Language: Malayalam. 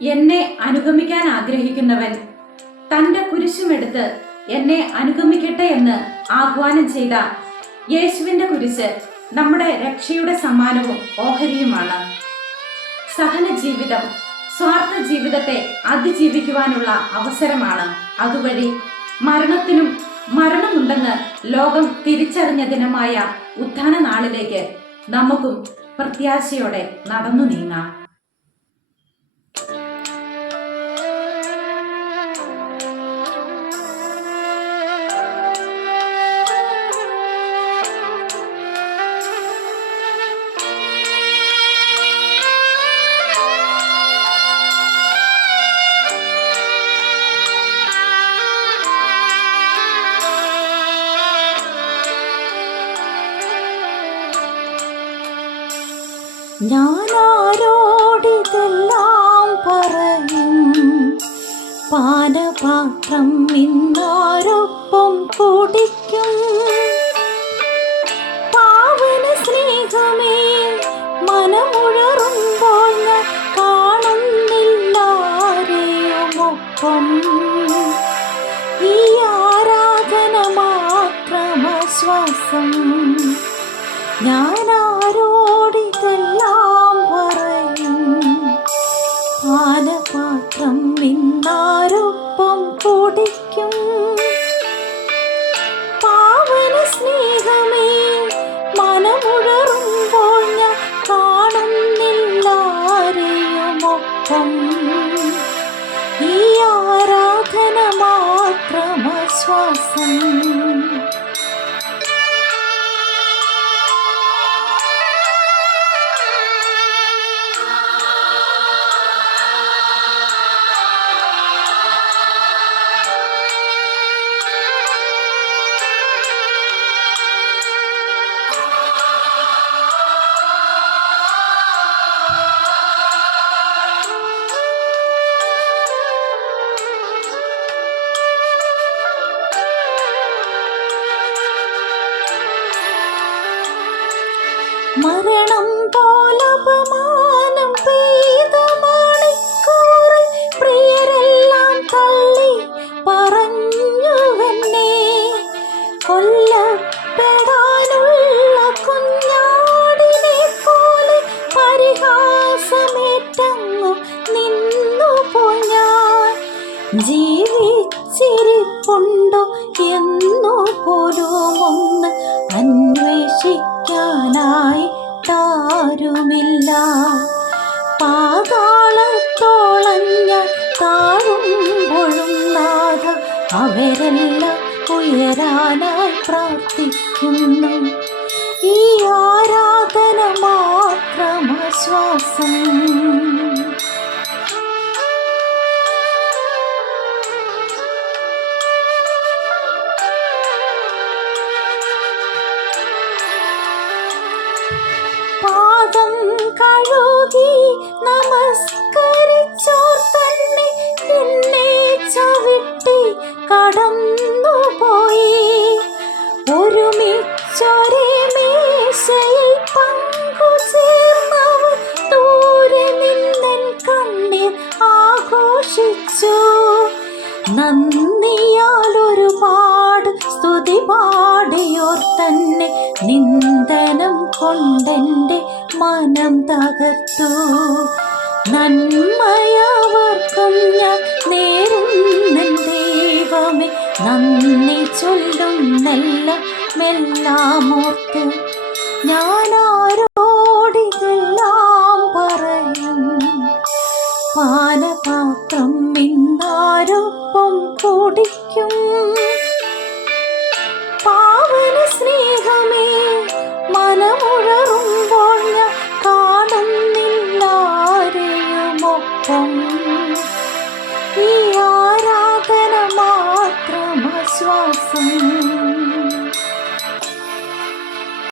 എന്നെ അനുഗമിക്കാൻ ആഗ്രഹിക്കുന്നവൻ തൻ്റെ കുരിശുമെടുത്ത് എന്നെ അനുഗമിക്കട്ടെ എന്ന് ആഹ്വാനം ചെയ്ത യേശുവിൻ്റെ കുരിശ് നമ്മുടെ രക്ഷയുടെ സമ്മാനവും ഓഹരിയുമാണ്. സഹന ജീവിതം സ്വാർത്ഥ ജീവിതത്തെ അതിജീവിക്കുവാനുള്ള അവസരമാണ്. അതുവഴി മരണത്തിനും മരണമുണ്ടെന്ന് ലോകം തിരിച്ചറിഞ്ഞ ദിനമായ ഉത്ഥാന നാളിലേക്ക് നമുക്കും പ്രത്യാശയോടെ നടന്നു നീങ്ങാം. ഞാനാരോടിതെല്ലാം പറയും, പാനപാത്രം ഇന്നാരൊപ്പം കുടിക്കും. പാവന സ്നേഹമേ, മനമുഴറുമ്പോൾ ഞാൻ കാണുന്നില്ലാരെയുമൊപ്പം. ഈ ആരാധന മാത്രമാശ്വാസം. ഞാനാരോടിതെല്ലാം പറയും, പാനപാത്രം ഇന്നാരൊപ്പം കുടിക്കും. പാവന സ്നേഹമേ, മനമുഴറുമ്പോൾ ഞാൻ കാണുന്നില്ലാരെയുമൊപ്പം. ഈ ആരാധന മാത്രമാശ്വാസം. മരണം പോലപമാനം പെയ്ത മണിക്കൂറിൽ പ്രിയരെല്ലാം തള്ളി പറഞ്ഞുവെന്നെ. കൊല്ലപ്പെടാനുള്ള കുഞ്ഞാടിനെ പോലെ പരിഹാസമേറ്റങ്ങു നിന്നുപോയി ഞാൻ. ജീവിച്ചിരിപ്പുണ്ടോ എന്നു പോലും ഒന്ന് അന്വേഷിക്കാനായിട്ടാരുമില്ല. പാതാളത്തോളം ഞാൻ താഴുമ്പോഴും നാഥ അവരെല്ലാം ഉയരാനായി പ്രാർത്ഥിക്കുന്നു. ഈ ആരാധന മാത്രമാശ്വാസം. പാദം കഴുകി നമസ്കരിച്ചോർ തന്നെ എന്നെ ചവിട്ടി കടന്നുപോയി. ഒരുമിച്ചൊരേ മേശയിൽ പങ്കുചേർന്നവർ ദൂരെ നിന്നെൻ കണ്ണീർ ആഘോഷിച്ചു. നന്ദിയാൽ ഒരുപാട് സ്തുതി പാടിയോർ തന്നെ നിന്ദനം കൊണ്ടെൻ്റെ മനം തകർത്തു. നന്മയവർക്കും ഞാൻ നേരുന്നെൻ ദൈവമേ, നന്ദി ചൊല്ലുന്നെല്ലാം ഓർത്ത്. ഞാനാരോടിതെല്ലാം പറയും, പാനപാത്രം ഇന്നാരൊപ്പം കുടിക്കും. പാവന സ്നേഹമേ, മനമുഴറുമ്പോൾ ഞാൻ കാണുന്നില്ലാരെയുമൊപ്പം. ഈ ആരാധന മാത്രമാശ്വാസം.